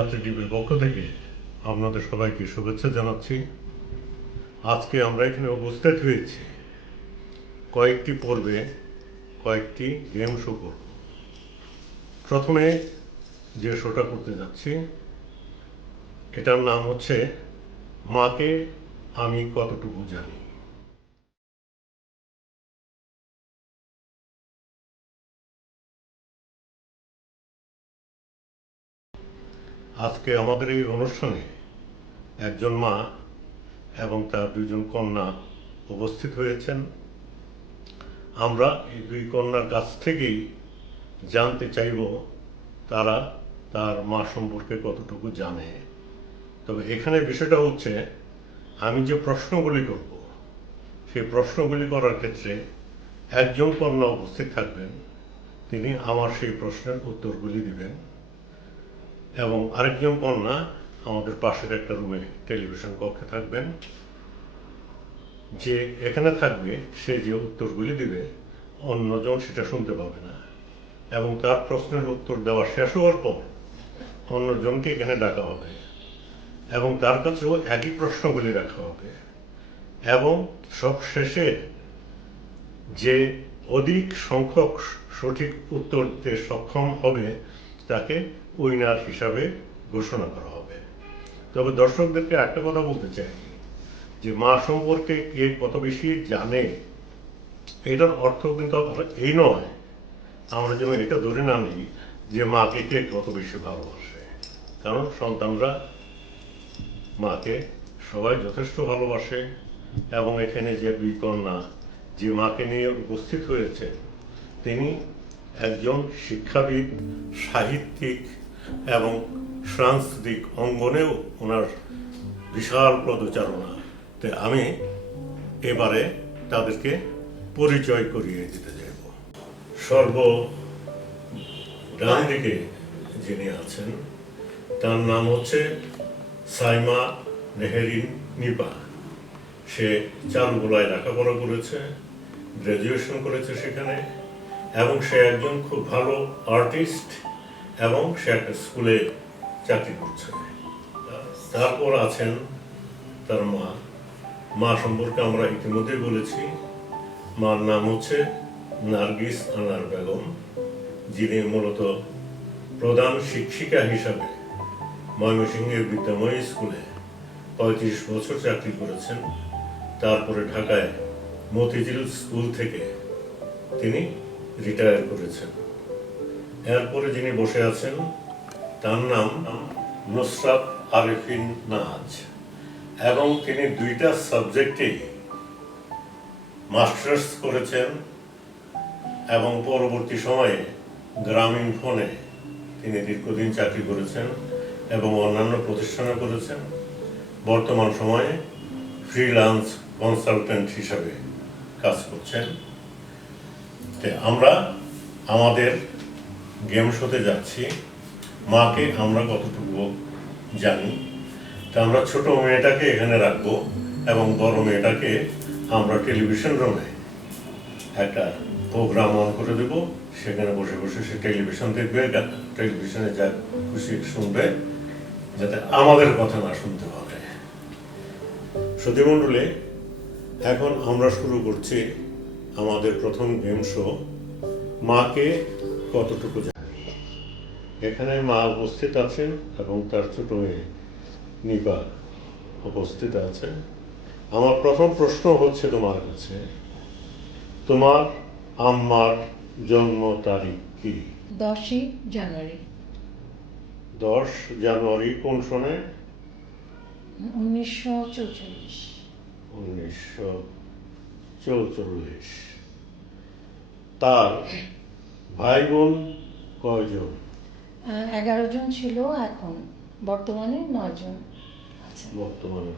যাত্রী টিভির পক্ষ থেকে আপনাদের সবাইকে শুভেচ্ছা জানাচ্ছি। আজকে আমরা এখানে উপস্থিত হয়েছি কয়েকটি পর্বে কয়েকটি গেম শো করব। প্রথমে যে শোটা করতে যাচ্ছি এটার নাম হচ্ছে মাকে আমি কতটুকু জানি। আজকে আমাদের এই অনুষ্ঠানে একজন মা এবং তার দুজন কন্যা উপস্থিত হয়েছেন। আমরা এই দুই কন্যার কাছ থেকেই জানতে চাইব তারা তার মা সম্পর্কে কতটুকু জানে। তবে এখানে বিষয়টা হচ্ছে আমি যে প্রশ্নগুলি করব সেই প্রশ্নগুলি করার ক্ষেত্রে একজন কন্যা উপস্থিত থাকবেন, তিনি আমার সেই প্রশ্নের উত্তরগুলি দিবেন এবং আরেকজন কন্যা আমাদের পাশের একটা রুমে টেলিভিশন কক্ষে থাকবেন। যে এখানে থাকবে সে যে উত্তরগুলি দিবে অন্যজন সেটা শুনতে পাবে না এবং তার প্রশ্নের উত্তর দেওয়া শেষ হওয়ার পর অন্যজনকে এখানে ডাকা হবে এবং তার কাছেও একই প্রশ্নগুলি রাখা হবে এবং সব শেষে যে অধিক সংখ্যক সঠিক উত্তর দিতে সক্ষম হবে তাকে উইনার হিসাবে ঘোষণা করা হবে। তবে দর্শকদেরকে একটা কথা বলতে চাই যে মা সম্পর্কে কে কত বেশি জানে এটার অর্থ কিন্তু এই নয় আমরা যেন এটা ধরে না নিই যে মাকে কে কত বেশি ভালোবাসে, কারণ সন্তানরা মাকে সবাই যথেষ্ট ভালোবাসে এবং এখানে যে দুই কন্যা যে মাকে নিয়ে উপস্থিত হয়েছে তিনি একজন শিক্ষাবিদ, সাহিত্যিক এবং সাংস্কৃতিক অঙ্গনেও ওনার বিশাল পদচারণা। তাই আমি এবারে তাদেরকে পরিচয় করিয়ে দিতে চাইব। ডান দিকে যিনি আছেন তার নাম হচ্ছে সাইমা নেহেরিন নিপা। সে চারুকলায় লেখাপড়া করেছে, গ্র্যাজুয়েশন করেছে সেখানে এবং সে একজন খুব ভালো আর্টিস্ট এবং সে একটা স্কুলে চাকরি করছে। তারপর আছেন তার মা সম্পর্কে আমরা ইতিমধ্যে বলেছি। মার নাম হচ্ছে নার্গিস আনার বেগম, যিনি মূলত প্রধান শিক্ষিকা হিসাবে ময়মনসিংহের বিদ্যাময় স্কুলে ৩৫ বছর চাকরি করেছেন। তারপরে ঢাকায় মতিঝিল স্কুল থেকে তিনি রিটায়ার করেছেন। এরপরে যিনি বসে আছেন তার নাম নুসরাত আরেফিন নাজ এবং তিনি দুইটা সাবজেক্টেই মাস্টার্স করেছেন এবং পরবর্তী সময়ে গ্রামীণ ফোনে তিনি দীর্ঘদিন চাকরি করেছেন এবং অন্যান্য প্রতিষ্ঠানে করেছেন। বর্তমান সময়ে ফ্রিল্যান্স কনসালটেন্ট হিসাবে কাজ করছেন। আমরা আমাদের গেম শোতে যাচ্ছি মাকে আমরা কতটুকু জানি। তা আমরা ছোট মেয়েটাকে এখানে রাখবো এবং বড় মেয়েটাকে আমরা টেলিভিশন রুমে একটা প্রোগ্রাম অন করে দেবো, সেখানে বসে বসে সে টেলিভিশন দেখবে, টেলিভিশনে যা খুশি শুনবে, যাতে আমাদের কথা না শুনতে হবে। শ্রোতৃমণ্ডলী, এখন আমরা শুরু করছি আমাদের প্রথম গেম শো মাকে কতটুকু জানি। এখানে মা উপস্থিত আছেন এবং তার ছোট মেয়ে নিপা উপস্থিত আছে। আমার প্রথম প্রশ্ন হচ্ছে তোমার কাছে, তোমার আম্মার জন্ম তারিখ কি? 10ই জানুয়ারি। 10 জানুয়ারি কোন সনে? 1944। 1944। তার ভাই বোন কয়জন? 11 জন ছিল, এখন বর্তমানে 9 জন আছে। বর্তমানে।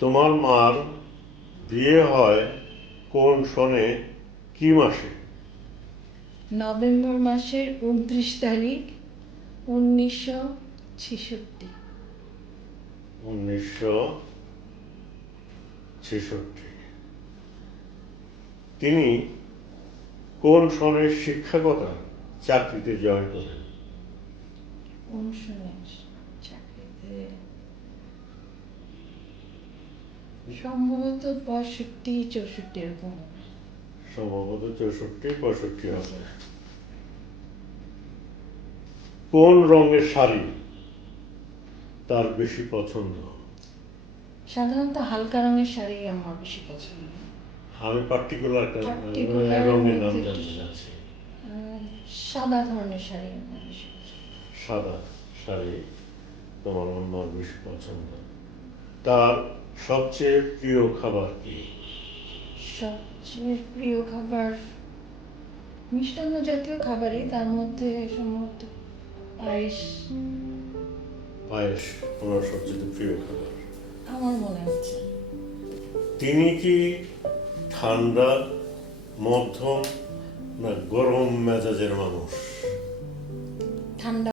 তোমার মার বিয়ে হয় কোন সনে, কি মাসে? নভেম্বর মাসের 29 তারিখ 1966। 1966। তিনি কোন সনে শিক্ষকতা চাকরিতে জয়েন করেন? কোন শুনে চাকরিতে সম্ভবত 65-64 এরকম হবে। সম্ভবত 64-65 হবে। কোন রঙের শাড়ি তার বেশি পছন্দ? সাধারণত হালকা রঙের শাড়ি আমার বেশি পছন্দ। আমি পার্টিকুলার Particular রঙের নাম মধ্যে জানতে চাচ্ছি। সাদা ধরনের শাড়ি আমার বেশি পছন্দ। সাদা শাড়ি তোমার আমার বেশি পছন্দ। তার সবচেয়ে প্রিয় খাবার কি? সবচেয়ে প্রিয় খাবার মিষ্টান্ন জাতীয় খাবারই, তার মধ্যে সম্ভবত পায়েস। পায়েস ওনার সবচেয়ে প্রিয় খাবার। আমার মনে হচ্ছে। তিনি কি ঠান্ডা, মধ্যম না গরম মেজাজের মানুষ? ঠান্ডা।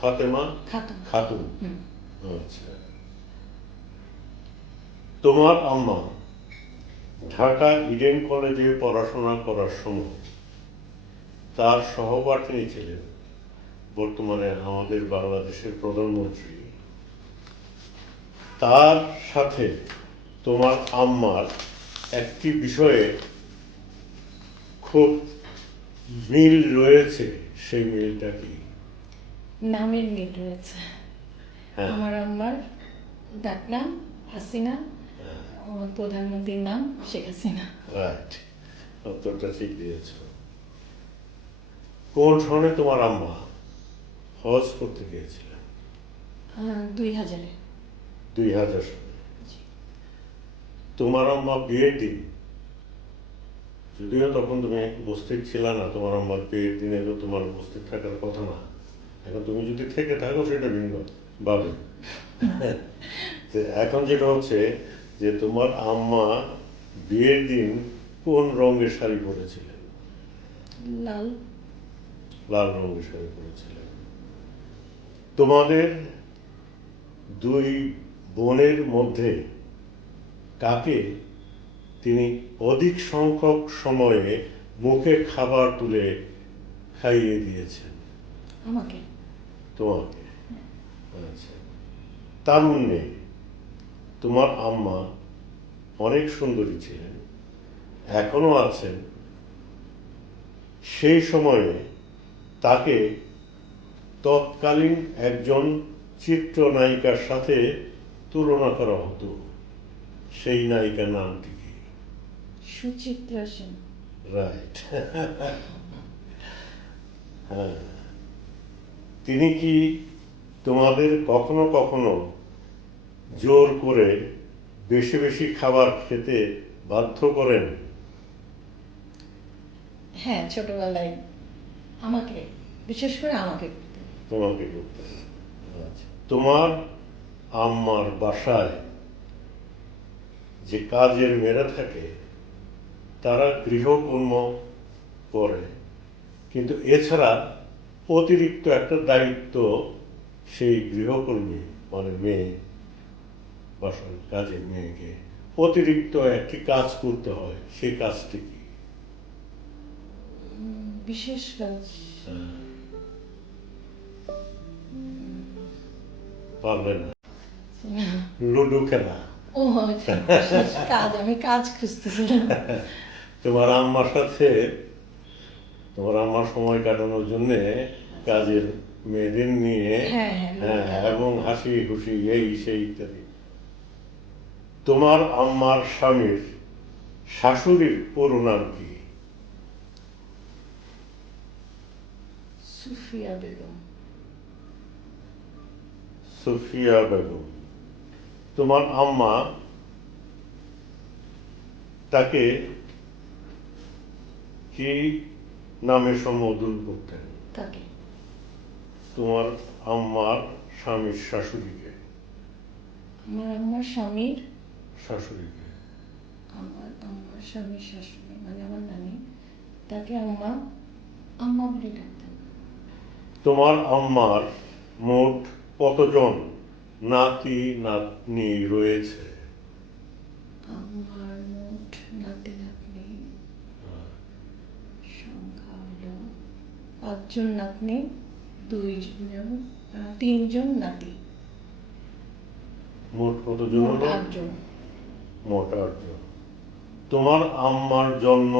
ফাতেমা খাতুন। খাতুন। হুম। আচ্ছা। তোমার আম্মা ঢাকা ইডেন কলেজে পড়াশোনা করার সময় তার সহপাঠিনী ছিলেন বর্তমানে আমাদের বাংলাদেশের প্রধানমন্ত্রী, তার সাথে তোমার আম্মার একটি বিষয়ে খুব মিল রয়েছে, সেই মিলটা কি? নামের মিল রয়েছে। হ্যাঁ। আমার আম্মার ডাকনাম হাসিনা, আমার প্রধানমন্ত্রীর নাম শেখ হাসিনা। রাইট, উত্তরটা ঠিক দিয়েছ। কোন সনে তোমার আম্মা হজ করতে গিয়েছিলেন? 2000-এ। 2000 সালে। তোমার আম্মা বিয়ের দিন, যদিও তখন তুমি উপস্থিত ছিল না, তোমার আম্মার বিয়ের দিনে তো তোমার উপস্থিত থাকার কথা না। এখন তুমি যদি থেকে থাকো সেটা ভিন্ন ভাবে। তো এখন যেটা হচ্ছে যে তোমার আম্মা বিয়ের দিন কোন রঙের শাড়ি পরেছিলেন? লাল। লাল রঙের শাড়ি পরেছিলেন। তোমাদের দুই বোনের মধ্যে কাকে তিনি অধিক সংখ্যক সময়ে মুখে খাবার তুলে খাইয়ে দিয়েছেন? আমাকে। তোমাকে। আচ্ছা। তারুণ্যে তোমার আম্মা অনেক সুন্দরী ছিলেন, এখনো আছেন। সেই সময়ে তাকে তৎকালীন একজন চিত্রনায়িকার সাথে তুলনা করা হতো। সেই নায়িকার নামটি কি? সুচিত্রা সেন। রাইট। হ্যাঁ। তিনি কি তোমাদের কখনো কখনো জোর করে বেশি বেশি খাবার খেতে বাধ্য করেন? হ্যাঁ, ছোটবেলায় আমাকে, বিশেষ করে আমাকে করতেন। তোমাকে করতেন। আচ্ছা। তোমার আম্মার বাসায় যে কাজের মেয়েরা থাকে তারা গৃহকর্ম করে, কিন্তু এছাড়া অতিরিক্ত একটা দায়িত্ব সেই গৃহকর্মী মানে মেয়ে, বাসার কাজের মেয়েকে অতিরিক্ত একটি কাজ করতে হয়, সেই কাজটি কি? বিশেষ কাজ। পারবেন না? লুডো খেলা। ও আচ্ছা, বিশেষ কাজ, আমি কাজ খুঁজতেছিলাম। তোমার আম্মার সাথে তোমার আম্মার সময় কাটানোর জন্যে কাজের মেয়েদের নিয়ে, হ্যাঁ, হ্যাঁ, হ্যাঁ, এবং হাসি খুশি এই সেই ইত্যাদি। তোমার আম্মার স্বামীর শাশুড়ির পুরো নাম কি? সুফিয়া বেগম। সুফিয়া বেগম। তোমার আম্মা তাকে কি নামে সম্বোধন করতেন? তাকে। তোমার আম্মার স্বামীর শাশুড়িকে? আমার আম্মার স্বামীর শাশুড়িকে। আমার আম্মার স্বামীর শাশুড়ি মানে আমার নানি, তাকে আম্মা, আম্মা বলে ডাকতেন। তোমার আম্মার মোট কতজন নাতি নাতনি রয়েছে? আমার মোট নাতি নাতনি সংখ্যা হলো 5 জন নাতনি, 3 জন নাতি। মোট কতজন মোট হলো? 8 জন। মোট 8 জন। তোমার আম্মার জন্ম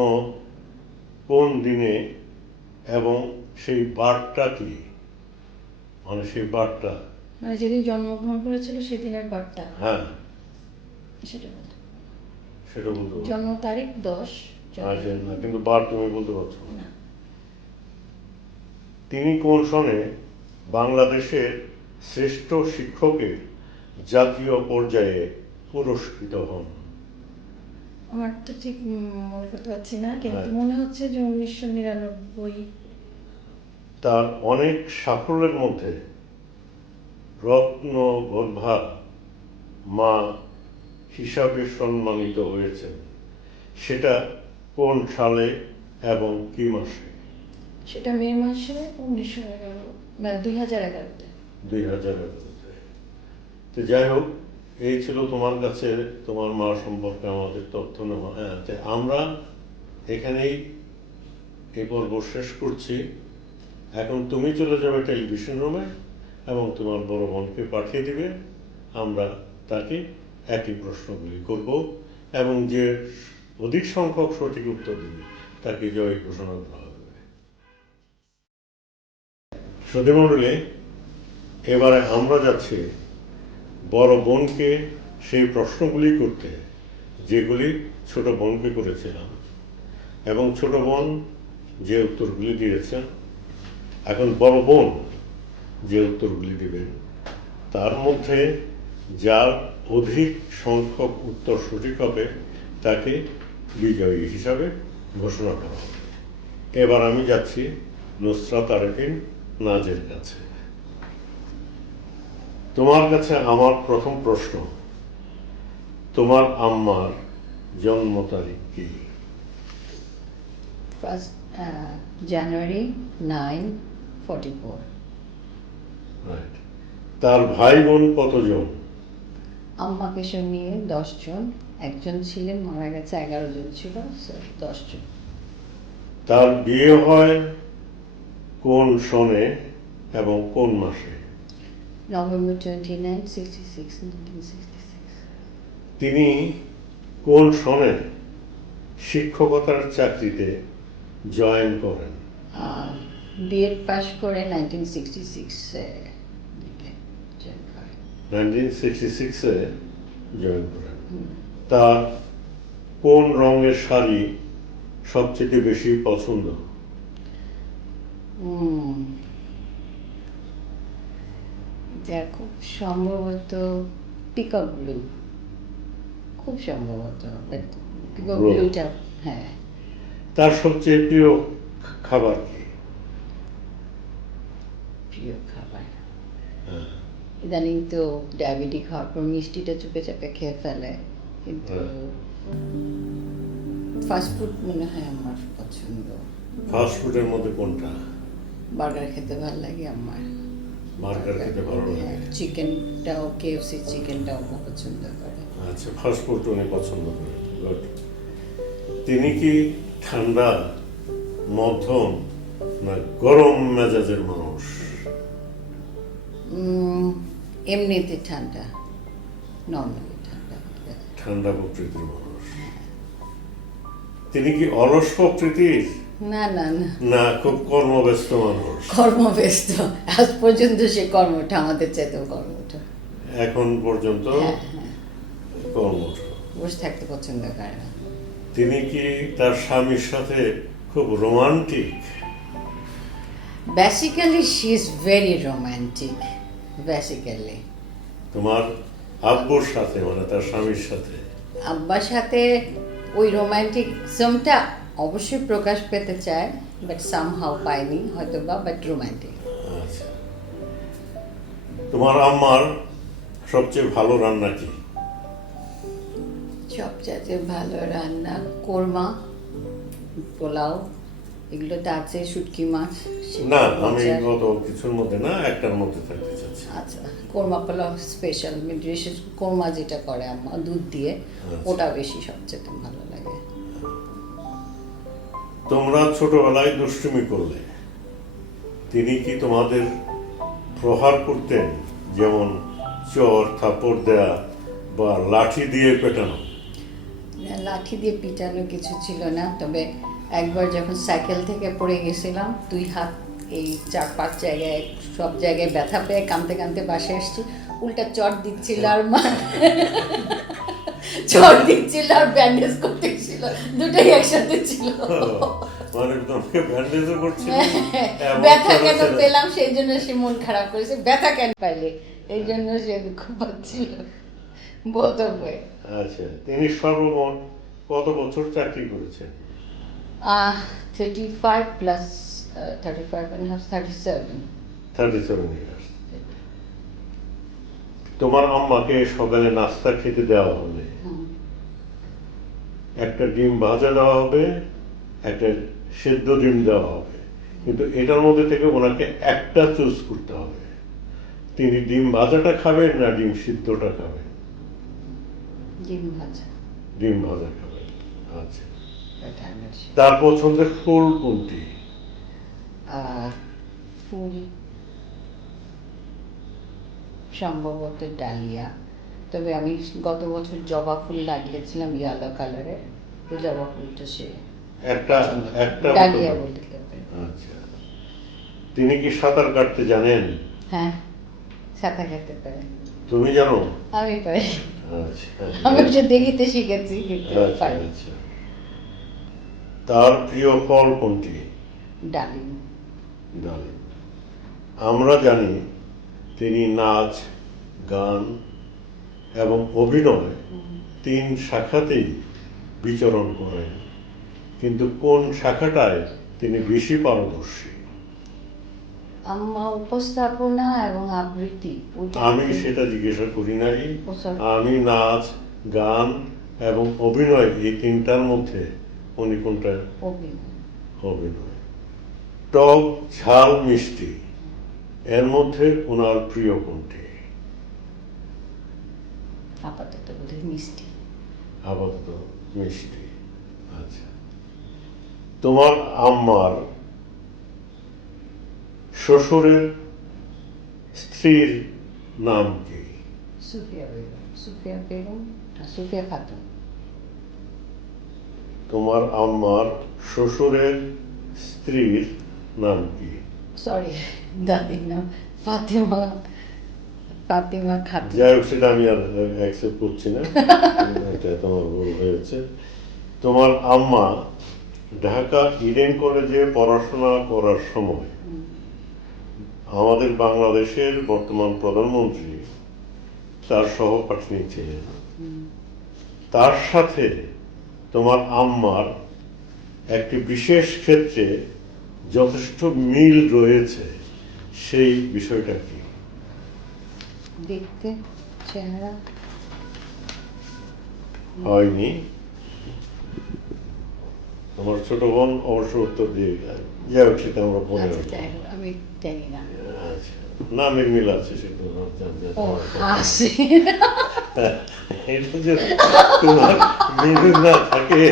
কোন দিনে এবং সেই বারটা কি? মানে সেই বারটা, মানে যেদিন জন্মগ্রহণ করেছিল সেদিনের বারটা, হ্যাঁ, সেটা বলতে। সেটা বলতে পারো? জন্ম তারিখ 10 আচ্ছা, জানুয়ারি। না, কিন্তু বার তুমি বলতে পারছো না। না। তিনি কোন সনে বাংলাদেশের শ্রেষ্ঠ শিক্ষকের জাতীয় পর্যায়ে পুরস্কৃত হন? আমার তো ঠিক মনে করতে পারছি না, কিন্তু হ্যাঁ। মনে হচ্ছে যে 1999। তার অনেক সাফল্যের মধ্যে রত্নগর্ভা মা হিসাবে সম্মানিত হয়েছেন, সেটা কোন সালে এবং কি মাসে? সেটা মে মাসে 1911, মানে 2011-তে। 2011-তে। তো যাই হোক, এই ছিল তোমার কাছে তোমার মা সম্পর্কে আমাদের তথ্য নেওয়া। হ্যাঁ, আমরা এখানেই এই পর্ব শেষ করছি। এখন তুমি চলে যাবে টেলিভিশন রুমে এবং তোমার বড় বোনকে পাঠিয়ে দিবে। আমরা তাকে একই প্রশ্নগুলি করব এবং যে অধিক সংখ্যক সঠিক উত্তর দেবে তাকে জয়ী ঘোষণা করা হবে। শ্রোতামণ্ডলী, এবারে আমরা যাচ্ছি বড় বোনকে সেই প্রশ্নগুলি করতে যেগুলি ছোট বোনকে করেছিলাম, এবং ছোট বোন যে উত্তরগুলি দিয়েছেন, এখন বড় বোন যে উত্তরগুলি দিবেন তার মধ্যে যার অধিক সংখ্যক উত্তর সঠিক হবে তাকে বিজয়ী হিসাবে ঘোষণা করা হবে। এবার আমি যাচ্ছি নুসরাত আরেফিন নাজের কাছে। তোমার কাছে আমার প্রথম প্রশ্ন, তোমার আম্মার জন্ম তারিখ কি? First January 944। রাইট। তার ভাই বোন কতজন? আম্মাকে নিয়ে 10 জন, একজন ছিলেন মারা গেছে, 11 জন ছিল, 10 জন। তার বিয়ে হয় কোন সনে এবং কোন মাসে? নভেম্বর 29, 1966। তিনি কোন সনে শিক্ষকতার চাকরিতে জয়েন করেন? বিএড পাশ করে 1966-এ জয়েন করেন। 1966-এ জয়েন করেন। তার কোন রঙের শাড়ি সবচেয়ে বেশি পছন্দ? এটা খুব সম্ভবত পিকক ব্লু, খুব সম্ভবত, বাট পিকক Blue. ব্লুটা, হ্যাঁ। তার সবচেয়ে প্রিয় খাবার কি? প্রিয় খাবার, হ্যাঁ, ইদানিং তো ডায়াবেটিক হওয়ার পর মিষ্টিটা চুপে চাপে খেয়ে ফেলে, কিন্তু ফাস্ট ফুড মনে হয় আমার পছন্দ। ফাস্ট ফুডের মধ্যে কোনটা? বার্গার খেতে ভালো লাগে আমার। বার্গার খেতে ভালো লাগে। চিকেনটাও, কেএফসি চিকেনটাও খুব পছন্দ করে। আচ্ছা, ফাস্ট ফুড উনি পছন্দ করেন। গুড। তিনি কি ঠান্ডা, মধ্যম না গরম মেজাজের মানুষ? এমনিতে ঠান্ডা, নর্মালি ঠান্ডা। ঠান্ডা প্রকৃতির মানুষ। তিনি কি অলস প্রকৃতির না না না, না খুব কর্মব্যস্ত মানুষ? কর্মব্যস্ত, আজ পর্যন্ত সে কর্মটা আমাদের চাইতেও কর্মটা। এখন পর্যন্ত হ্যাঁ হ্যাঁ, কর্মঠ। বসে থাকতে পছন্দ করে না। তিনি কি তার স্বামীর সাথে খুব romantic? Basically she is very romantic, basically. তোমার আব্বুর সাথে, মানে তার স্বামীর সাথে? আব্বার সাথে ওই রোম্যান্টিকজমটা অবশ্যই প্রকাশ পেতে চায়, বাট সামহাও পায়নি হয়তো বা, বাট রোম্যান্টিক। আচ্ছা, তোমার আম্মার সবচেয়ে ভালো রান্না কি? সবচেয়ে ভালো রান্না কোরমা, পোলাও, এগুলো তো আছে, শুটকি মাছ। না, আমি গত কিছুর মধ্যে না, একটার মধ্যে থাকতে চাচ্ছি। আচ্ছা, কোরমা পোলাও স্পেশাল, বিশেষ কোরমা যেটা করে আম্মা দুধ দিয়ে, আচ্ছা। ওটা বেশি সবচেয়ে ভালো লাগে। তোমরা ছোটবেলায় দুষ্টুমি করলে তিনি কি তোমাদের প্রহার করতেন, যেমন চর, থাপ্পড় দেয়া বা লাঠি দিয়ে পেটানো? লাঠি দিয়ে পিটানো কিছু ছিল না, তবে একবার যখন সাইকেল থেকে পড়ে গেছিলাম, 2 হাত এই 4-5 জায়গায়, সব জায়গায় ব্যথা পেয়ে কাঁদতে কাঁদতে বাসায় এসেছি, উল্টা চট দিচ্ছিল আর চট দিচ্ছিল আর ব্যান্ডেজ করতেছিল, দুটোই একসাথে ছিল। মানে তোমাকে ব্যান্ডেজও করছিল? ব্যথা কেন পেলাম সেই জন্য সে মন খারাপ করেছে, ব্যথা কেন পাইলে এই জন্য সে দুঃখ পাচ্ছিল, বোধ হয়। আচ্ছা, তিনি সর্বমোট কত বছর চাকরি করেছেন? 35 plus 35 and a half, 37। 37 years. তোমার আম্মাকে সকালে নাস্তা খেতে দেওয়া হবে, একটা ডিম ভাজা দেওয়া হবে, একটা সেদ্ধ ডিম দেওয়া হবে, কিন্তু এটার মধ্যে থেকে ওনাকে একটা চুজ করতে হবে। তিনি ডিম ভাজাটা খাবেন না ডিম সিদ্ধটা খাবেন? ডিম ভাজা। ডিম ভাজা খাবেন। আচ্ছা, এটা আমার তার পছন্দের ফুল কোনটি? ফুল সম্ভবত ডালিয়া, তবে আমি গত বছর জবা ফুল লাগিয়েছিলাম ইয়েলো কালারের, তো জবা ফুলটা সে একটা একটা ডালিয়া বলতে বলতে পারে। আচ্ছা, তিনি কি সাঁতার কাটতে জানেন? হ্যাঁ, সাঁতার কাটতে পারে। তুমি জানো? আমি পারি। আচ্ছা আমি যে দেখিতে শিখেছি কিন্তু আচ্ছা পারি। আচ্ছা। তার প্রিয় ফল কোনটি? ডালিম। ডালিম। আমরা জানি তিনি নাচ, গান এবং অভিনয় 3 শাখাতেই বিচরণ করেন, কিন্তু কোন শাখাটায় তিনি বেশি পারদর্শী? উপস্থাপনা এবং আবৃত্তি। আমি সেটা জিজ্ঞাসা করি নাই। ও, sorry। আমি নাচ, গান এবং অভিনয় এই 3টার মধ্যে উনি কোনটা? অভিনয়। অভিনয়। টক, ঝাল, মিষ্টি এর মধ্যে ওনার প্রিয় কোনটি? আপাতত বোধহয় মিষ্টি। আপাতত মিষ্টি। আচ্ছা, তোমার আম্মার শ্বশুরের স্ত্রীর নাম কি? সুফিয়া বেগম। সুফিয়া বেগম আর সুফিয়া খাতুন। তোমার আম্মার শ্বশুরের স্ত্রীর নাম কি? সরি, দাদির নাম ফাতেমা। ফাতেমা খাতুন। যাই হোক, সেটা আমি আর অ্যাকসেপ্ট করছি না, এটা তোমার ভুল হয়েছে। তোমার আম্মা ঢাকা ইডেন কলেজে পড়াশোনা করার সময় আমাদের বাংলাদেশের বর্তমান প্রধানমন্ত্রী তার সহপাঠিনী ছিলেন। তার সাথে তোমার আম্মার একটি বিশেষ ক্ষেত্রে যথেষ্ট মিল রয়েছে, সেই বিষয়টা কি? দেখতে চেহারা। হয়নি। তোমার ছোট বোন অবশ্য উত্তর দিয়ে যাই হোক, সেটা আমরা বলে আচ্ছা, রাখবো। যাই হোক, আমি জানি না। আচ্ছা, নামের মিল আছে সেটা ও, হাসি। এটা যে তোমার মিল না থাকে,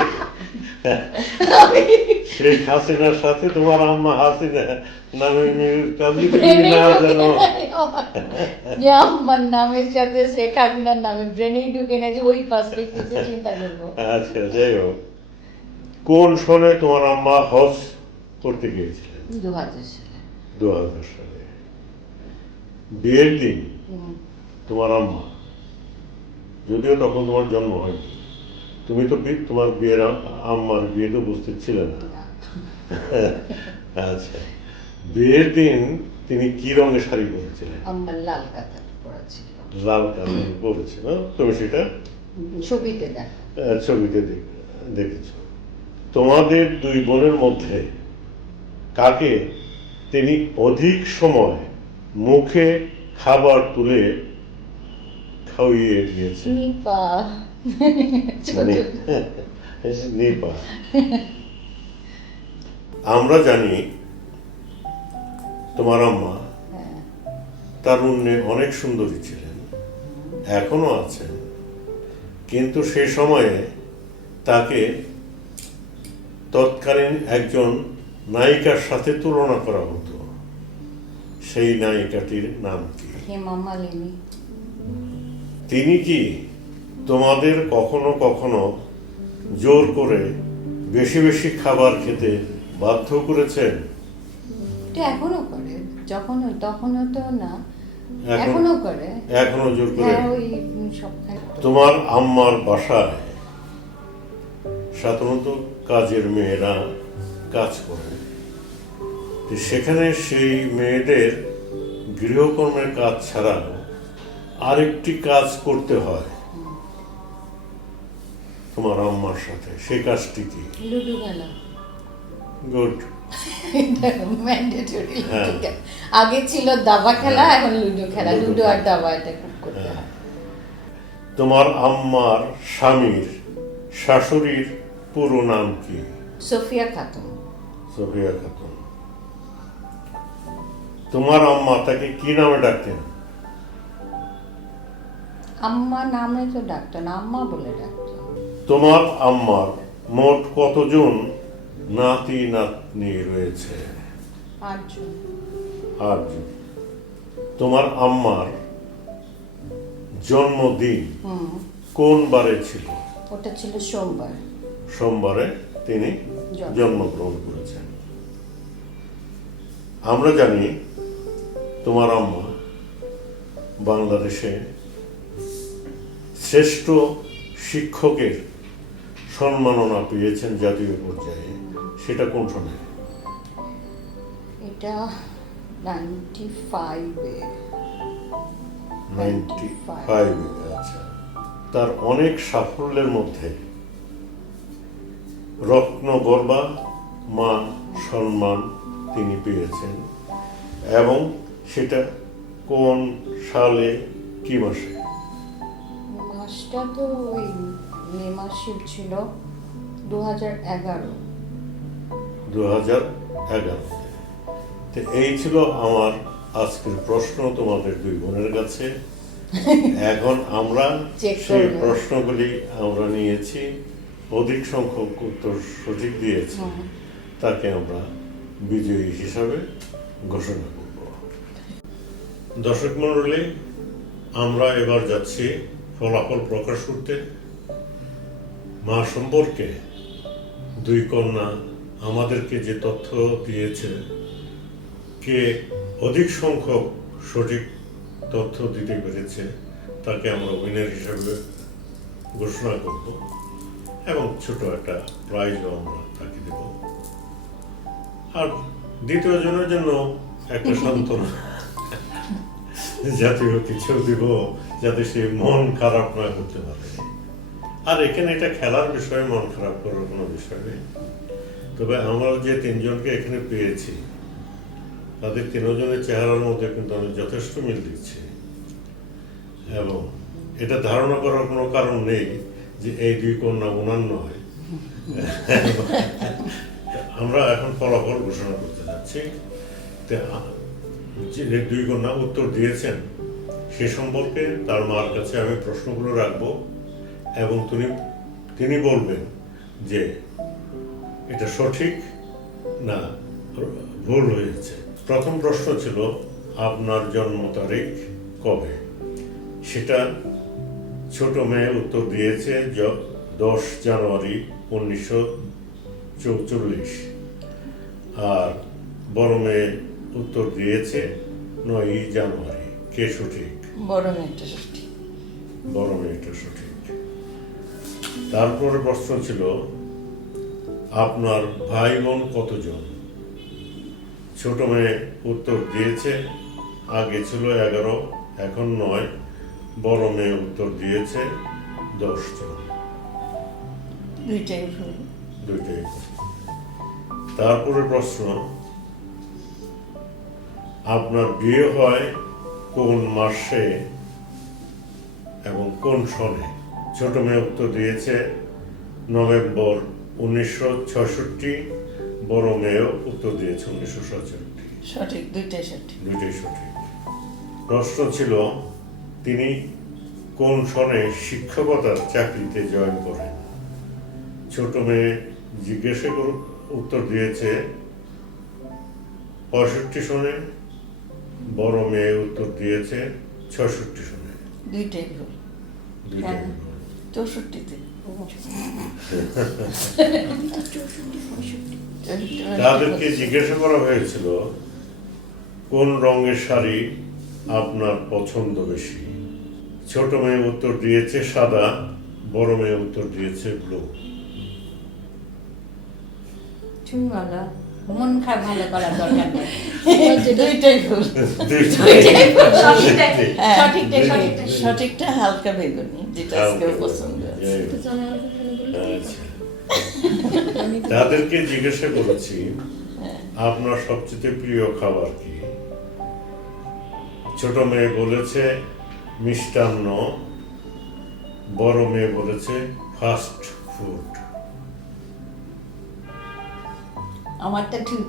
শেখ হাসিনার সাথে তোমার আম্মা হাসিনা নামের মিল কাজী না জানো? যে আমার নামের সাথে শেখ হাসিনার নামে ব্রেনেই ঢুকে না, যে ওই পার্সপেক্টিভে চিন্তা করবো। আচ্ছা, যাই হোক, কোন সনে তোমার আম্মা হজ করতে গিয়েছিলেন? 2000 সালে। 2000 সালে। বিয়ের দিন তোমার আম্মা, যদিও তখন তোমার জন্ম হয়নি, তুমি তো তোমার বিয়ের আম্মার বিয়েতে উপস্থিত ছিলে না। আচ্ছা, বিয়ের দিন তিনি কি রঙের শাড়ি পরেছিলেন? আমার লাল কাতার পরা ছিল। লাল কালার পরেছিল, তুমি সেটা ছবিতে দেখা। ছবিতে দেখেছ। তোমাদের 2 বোনের মধ্যে কাকে তিনি অধিক সময় মুখে খাবার তুলে খাওয়িয়ে দিয়েছেন? নিপা। নিপা। আমরা জানি তোমার আম্মা হ্যাঁ। তারুণ্যে অনেক সুন্দরী ছিলেন, এখনো আছেন, কিন্তু সে সময়ে তাকে তৎকালীন একজন নায়িকার সাথে তুলনা করা হতো। সেই নায়িকাটির নাম কি? হেমা মালিনী। তিনি কি তোমাদের কখনো কখনো জোর করে বেশি বেশি খাবার খেতে বাধ্য করেছেন? এটা এখনো করে, তখনও তো না, এখন- এখনো করে। এখনো জোর করে? হ্যাঁ, ওই সপ্তাহে। তোমার আম্মার বাসায় সাধারণত কাজের মেয়েরা কাজ করে, তো সেখানে সেই মেয়েদের গৃহকর্মের কাজ ছাড়া আরেকটি কাজ করতে হয় তোমার আম্মার সাথে, সেই কাজটি কি? লুডো খেলা। গুড। ম্যান্ডেটরি। হ্যাঁ। আগে ছিল দাবা খেলা, হ্যাঁ। এখন লুডো খেলা। লুডো লুডো আর খেলা। দাবা এটা খুব করতে হ্যাঁ। হয়। তোমার আম্মার স্বামীর শাশুড়ির পুরো নাম কি? সোফিয়া খাতুন। সোফিয়া খাতুন। তোমার আম্মা তাকে কি নামে ডাকতেন? আম্মা নামে তো ডাকতো না, আম্মা বলে ডাকতো। তোমার আম্মার মোট কতজন নাতি নাতনি রয়েছে? 8 জন। আজ তোমার আম্মার জন্মদিন কোন বারে ছিল? ওটা ছিল সোমবার। সোমবারে তিনি জন্ম- জন্মগ্রহণ করেছেন। আমরা জানি তোমার আম্মা বাংলাদেশে শ্রেষ্ঠ শিক্ষকের সম্মাননা পেয়েছেন জাতীয় পর্যায়ে। সেটা কোন সনে? এটা 95-এ। 95। আচ্ছা, তার অনেক সাফল্যের মধ্যে রত্নগর্বা মা সম্মান তিনি পেয়েছেন, এবং সেটা কোন সালে, কি মাসে? মাসটা তো ওই মে মাসে ছিল, 2011। 2011। তো এই ছিল আমার আজকের প্রশ্ন তোমাদের দুই বোনের কাছে। এখন আমরা Check সেই করবো। প্রশ্নগুলি আমরা নিয়েছি, অধিক সংখ্যক উত্তর সঠিক দিয়েছি, তাকে আমরা বিজয়ী হিসাবে ঘোষণা করব। দর্শক মণ্ডলী, আমরা এবার যাচ্ছি ফলাফল প্রকাশ করতে। মা সম্পর্কে দুই কন্যা আমাদেরকে যে তথ্য দিয়েছে, কে অধিক সংখ্যক সঠিক তথ্য দিতে পেরেছে তাকে আমরা উইনার হিসাবে ঘোষণা করব, এবং ছোট একটা প্রাইজও আমরা তাকে দেব। আর দ্বিতীয় জনের জন্য একটা সান্ত্বনা জাতীয় কিছু দিব, যাতে সে মন খারাপ না করতে পারে। আর এখানে এটা খেলার বিষয়ে মন খারাপ করার কোনো বিষয় নেই। তবে আমরা যে তিনজনকে এখানে পেয়েছি, তাদের তিনজনের চেহারার মধ্যে কিন্তু আমি যথেষ্ট মিল দিচ্ছি, এবং এটা ধারণা করার কোনো কারণ নেই যে এই দুই কন্যা ওনার নয়। আমরা এখন ফলাফল ঘোষণা করতে যাচ্ছি। যে দুই কন্যা উত্তর দিয়েছেন সে সম্পর্কে তার মার কাছে আমি প্রশ্নগুলো রাখবো, এবং তিনি বলবেন যে এটা সঠিক না ভুল হয়েছে। প্রথম প্রশ্ন ছিল আপনার জন্ম তারিখ কবে? সেটা ছোট মেয়ে উত্তর দিয়েছে 10 জানুয়ারি 1944, আর বড় মেয়ে উত্তর দিয়েছে 9 জানুয়ারি। কে সঠিক? বড় মেয়েটা সঠিক। বড় মেয়েটা সঠিক। তারপরে প্রশ্ন ছিল আপনার ভাই বোন কতজন? ছোট মেয়ে উত্তর দিয়েছে আগে ছিল 11, এখন 9। বড় মেয়ে উত্তর দিয়েছে 10 জন। দুইটাই ভুল। দুইটাই। তারপরে প্রশ্ন আপনার বিয়ে হয় কোন মাসে এবং কোন সনে? ছোট মেয়ে উত্তর দিয়েছে নভেম্বর 1966, বড় মেয়েও উত্তর দিয়েছে 1967। সঠিক, দুইটাই সঠিক। দুইটাই সঠিক। প্রশ্ন ছিল তিনি কোন সনে শিক্ষকতার চাকরিতে জয়েন করেন? ছোট মেয়ে জিজ্ঞাসা উত্তর দিয়েছে 65 সনে, বড় মেয়ে উত্তর দিয়েছে 66 সনে। দুইটাই ভুল। দুইটাই হ্যাঁ। ভুল। 64-তে। তাদেরকে জিজ্ঞাসা করা হয়েছিল কোন রঙের শাড়ি আপনার পছন্দ বেশি? ছোট মেয়ে উত্তর দিয়েছে সাদা, বড় মেয়ে উত্তর দিয়েছে ব্লু। তুমি বলো, মন খারাপ ভালো করার দরকার নেই। দুইটাই ভুল। সঠিকটা হালকা বেগুনি, যেটা আজকে পছন্দ। আচ্ছা। তাদেরকে জিজ্ঞাসা করেছি আপনার সবচেয়ে প্রিয় খাবার কি? ছোট মেয়ে বলেছে মিষ্টান্ন, বড় মেয়ে বলেছে ফাস্ট ফুড। আমারটা ঠিক,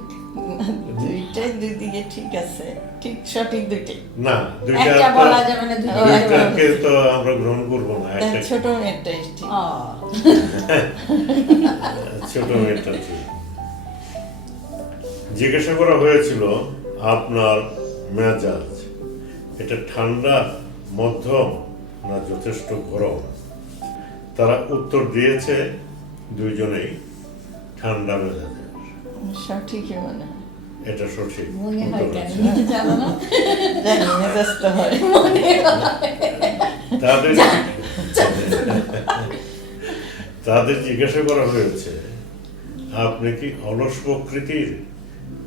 দুইটাই দুই দিকে ঠিক আছে, ঠিক সঠিক দুইটাই। না, একটা বলা যাবে না, দুইটাকে তো আমরা গ্রহণ করবো না। ছোট মেয়েটাই ঠিক। ছোট মেয়েটা ঠিক। জিজ্ঞাসা করা হয়েছিল আপনার মেজাজ এটা ঠান্ডা, মধ্যম, না যথেষ্ট গরম? তারা উত্তর দিয়েছে দুইজনেই ঠান্ডা মেজাজের। সঠিকই মনে হয়। এটা সঠিক মনে হয় উত্তর কেন হচ্ছে। নিজে জানো না? জানি মেজাজ তো হয়। তাদের তাদের জিজ্ঞাসা করা হয়েছে আপনি কি অলস প্রকৃতির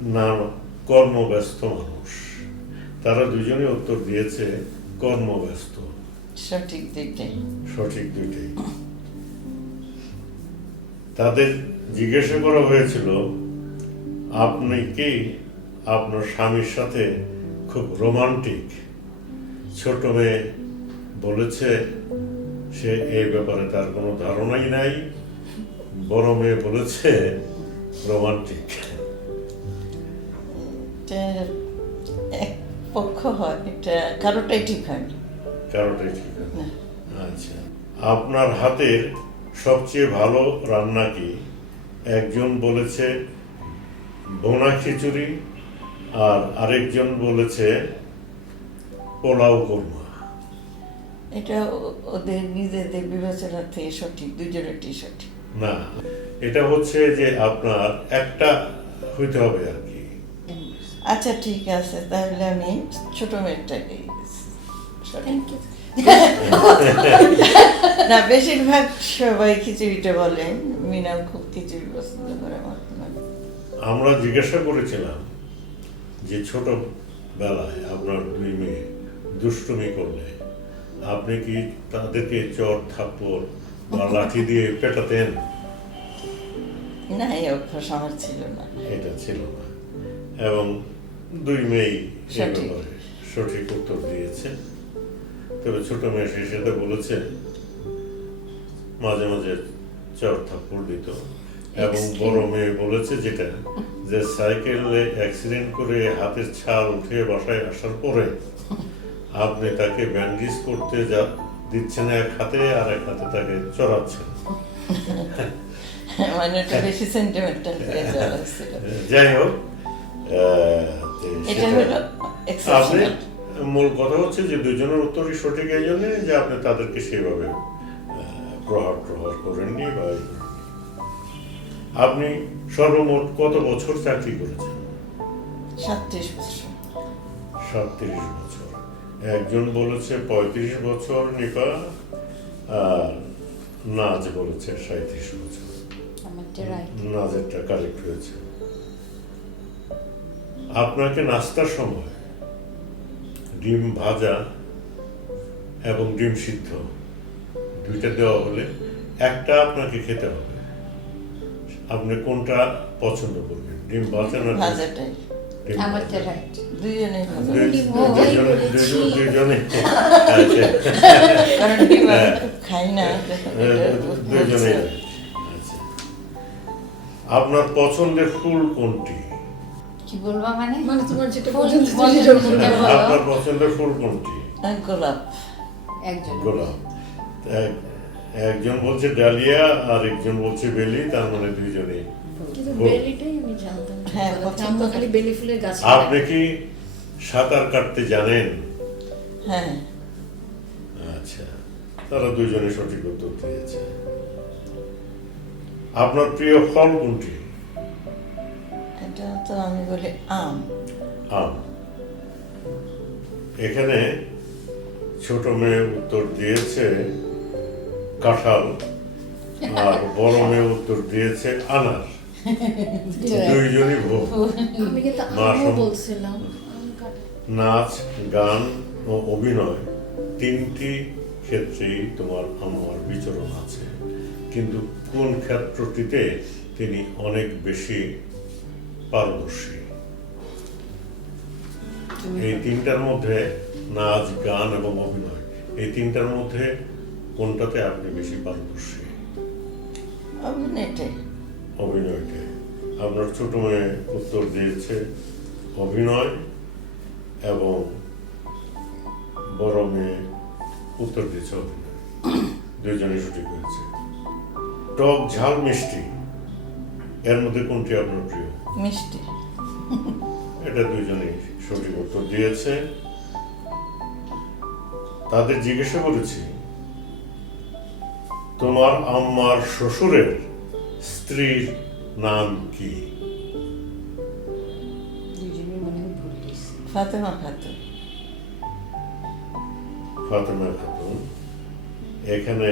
না কর্মব্যস্ত মানুষ? তারা দুজনে উত্তর দিয়েছে কর্মব্যস্ত। সঠিক দুইটাই। সঠিক দুইটাই। তাদের জিজ্ঞাসা করা হয়েছিল আপনি কি আপনার স্বামীর সাথে খুব রোমান্টিক? ছোট মেয়ে বলেছে সে এই ব্যাপারে তার কোনো ধারণাই নাই। বড় মেয়ে বলেছে রোমান্টিক। এটা এক পক্ষ হয়, এটা কারোটাই ঠিক হয় না। কারোটাই ঠিক আছে। না। আচ্ছা, আপনার হাতের সবচেয়ে ভালো রান্না কি? একজন বলেছে বোনা খিচুড়ি, আর আরেকজন বলেছে পোলাও কোরমা। এটা ওদের নিজেদের বিবেচনা থেকে সঠিক, দুজনেরটি সঠিক। না, এটা হচ্ছে যে আপনার একটা হইতে হবে আর কি। আচ্ছা ঠিক আছে, তাহলে আমি ছোট মেয়েটাকে সঠিক। না, বেশিরভাগ সবাই খিচুড়িটা বলেন। মিনাও খুব খিচুড়ি পছন্দ করে আমার মনে হয়। আমরা জিজ্ঞাসা করেছিলাম যে ছোট বেলায় আপনার দুই মেয়ে দুষ্টুমি করলে আপনি কি তাদেরকে চর থাপ্পড় বা লাঠি দিয়ে পেটাতেন? না, এই অভ্যাস আমার ছিল না। এটা ছিল না, এবং দুই মেয়েই এই সঠিক। ব্যাপারে সঠিক উত্তর দিয়েছে। তবে ছোট মেয়ে সেই সাথে বলেছে মাঝে মাঝে চর থাপ্পড় দিত, এবং বড় মেয়ে বলেছে যেটা যে সাইকেলে অ্যাক্সিডেন্ট করে হাতের ছাল উঠে বাসায় আসার পরে আপনি তাকে ব্যান্ডেজ করতে যা দিচ্ছেন এক হাতে, আর এক হাতে তাকে চড়াচ্ছেন। মানে এটা বেশি সেন্টিমেন্টাল হয়ে যাওয়া হয়েছিল। যাই হোক, এটা সেটা- হলো আপনি এক্সেপশনাল। মূল কথা হচ্ছে যে দুজনের উত্তরই সঠিক এই জন্য যে আপনি তাদেরকে সেভাবে প্রহার করেননি বা ই করেননি। আপনি সর্বমোট কত বছর চাকরি করেছেন? 37 বছর। 37 বছর। একজন বলেছে 35 বছর নিপা, আর নাজ বলেছে 37 বছর। আমারটা right। নাজেরটা কারেক্ট হয়েছে। আপনাকে নাস্তার সময় ডিম ভাজা এবং ডিম সিদ্ধ দুইটা দেওয়া হলে একটা আপনাকে খেতে হবে, আপনি কোনটা পছন্দ করবেন? ডিম ভাজা না ভাজাটাই। ডিম আমারটা ভাজা? right। দুজনেই ভাজা। দুজনে কারণ ডিম আমি খুব খাই না। দুজনে। আচ্ছা, আপনার পছন্দের ফুল কোনটি? কি বলবা মানে? মানে তোমার যেটা ফুল পছন্দ বলো, সেটা ফুলটা বলো। আপনার পছন্দের ফুল কোনটি? গোলাপ। একজন গোলাপ। একজন বলছে ডালিয়া আর একজন বলছে বেলি, তার মানে দুইজনেই। কিন্তু ও। বেলিটাই আমি জানতাম। হ্যাঁ, আমরা খালি বেলি ফুলের গাছ আপনি কি সাঁতার কাটতে জানেন? হ্যাঁ, আচ্ছা, তারা দুইজনে সঠিক উত্তর দিয়েছে। আপনার প্রিয় ফল কোনটি? এটা তো আমি বলি আম। আম। এখানে ছোট মেয়ে উত্তর দিয়েছে কাঁঠাল, আর বড় মেয়ে উত্তর দিয়েছে আনার। দুইজনই ভুল। আমি কিন্তু মা আমও সম- বলছিলাম। নাচ, গান ও অভিনয় তিনটি ক্ষেত্রেই তোমার আমার বিচরণ আছে, কিন্তু কোন ক্ষেত্রটিতে তিনি অনেক বেশি পারদর্শী? এই তিনটার মধ্যে নাচ, গান এবং অভিনয়, এই তিনটার মধ্যে কোনটাতে আপনি বেশি পারদর্শী? অভিনয়টাই। অভিনয়কে। আপনার ছোট মেয়ে উত্তর দিয়েছে অভিনয়, এবং বড় মেয়ে উত্তর দিয়েছে অভিনয়। দুইজনই সঠিক হয়েছে। টক, ঝাল, মিষ্টি এর মধ্যে কোনটি আপনার প্রিয়? মিষ্টি। এটা দুইজনেই সঠিক উত্তর দিয়েছে। তাদের জিজ্ঞাসা করেছি, তোমার আম্মার শ্বশুরের স্ত্রীর নাম কি? দুজনে মনে হয় ভুল দিয়েছে। ফাতেমা খাতুন। ফাতেমা খাতুন। এখানে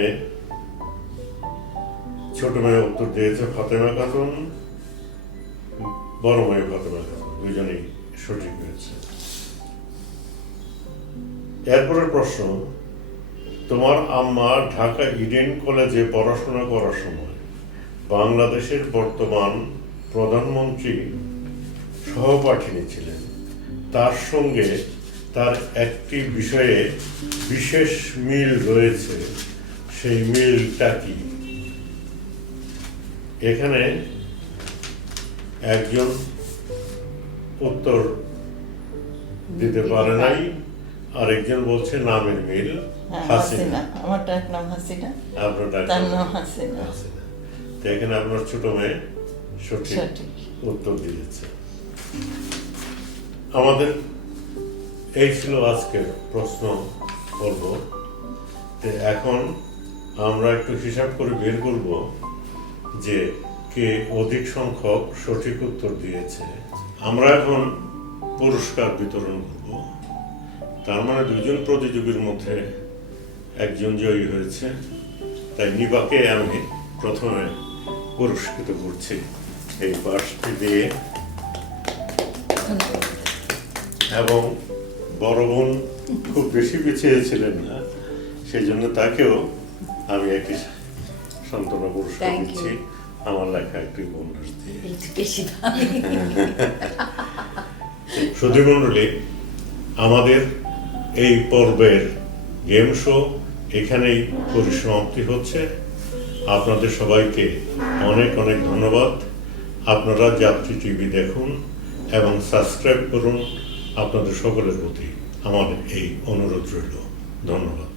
ছোট মেয়ে উত্তর দিয়েছে ফাতেমা খাতুন, বড় মেয়ে ফাতেমা খাতুন, দুজনেই সঠিক হয়েছে। এরপরের প্রশ্ন, তোমার আম্মা ঢাকা ইডেন কলেজে পড়াশোনা করার সময় বাংলাদেশের বর্তমান প্রধানমন্ত্রী সহপাঠিনী ছিলেন। তার সঙ্গে তার একটি বিষয়ে বিশেষ মিল রয়েছে, সেই মিলটা কি? এখানে একজন উত্তর দিতে পারে নাই, আরেকজন বলছে নামের মিল। হ্যাঁ, হাসিনা। হাসিনা। আমার ডাক নাম হাসিনা, আপনার ডাক তার নাম নাম হাসিনা। হাসিনা। তো এখানে আপনার ছোট মেয়ে সঠিক সঠিক। উত্তর দিয়েছে। আমাদের এই ছিল আজকের প্রশ্ন পর্ব। তো এখন আমরা একটু হিসাব করে বের করব যে কে অধিক সংখ্যক সঠিক উত্তর দিয়েছে। আমরা এখন পুরস্কার বিতরণ করব। তার মানে দুজন প্রতিযোগীর মধ্যে একজন জয়ী হয়েছে, তাই নিবাকে আমি প্রথমে পুরস্কৃত করছি এই বাসটি দিয়ে। এবং বড় বোন খুব বেশি পিছিয়ে ছিলেন না, সেই জন্য তাকেও আমি একটি সান্ত্বনা পুরস্কার Thank you. দিচ্ছি আমার লেখা একটি উপন্যাস দিয়ে। একটু বেশি দামি। সুধীমণ্ডলী, আমাদের এই পর্বের গেম শো এখানেই পরিসমাপ্তি হচ্ছে। আপনাদের সবাইকে অনেক অনেক ধন্যবাদ। আপনারা যাত্রী টিভি দেখুন এবং সাবস্ক্রাইব করুন। আপনাদের সকলের প্রতি আমার এই অনুরোধ রইল। ধন্যবাদ।